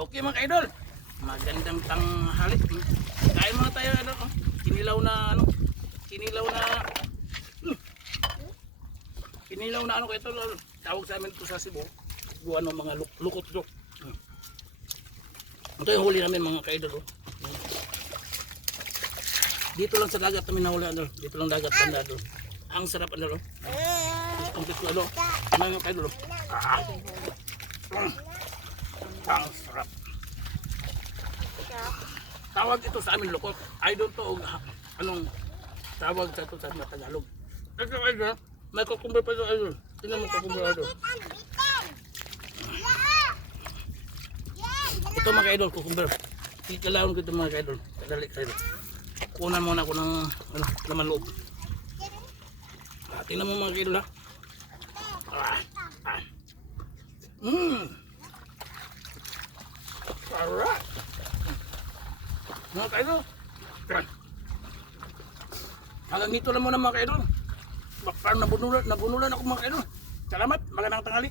Okay mga kaidol, magandang tanghali. Kain muna tayo idol. Oh. Kinilaw na ano? Kinilaw na ano kayo ito. Tawag sa amin ito sa Cebu. Buwan ng mga lukot ito. Ito yung huli namin mga kaidol. Oh. Dito lang sa dagat namin nahuli ano. Dito lang dagat banda doon. Ang sarap ano. Kompleto ano. Mga kaidol. Ang sarap. Tawag ito sa amin lukot. I don't know anong tawag sa ito sa Tagalog. Ito ay may kukumber pa ito ay. Tingnan mo kukumber ito. Ito mga kaidol, kukumber. Kikalaon ko ito mga kaidol. Kadali kaidol. Kunan muna ako ng ano, laman loob. Tingnan mo mga kaidol ha. Alright. Mga kaidol. Hanggang dito lang muna mga kaidol. Parang nabunulan ako mga kaidol. Salamat, magandang tanghali.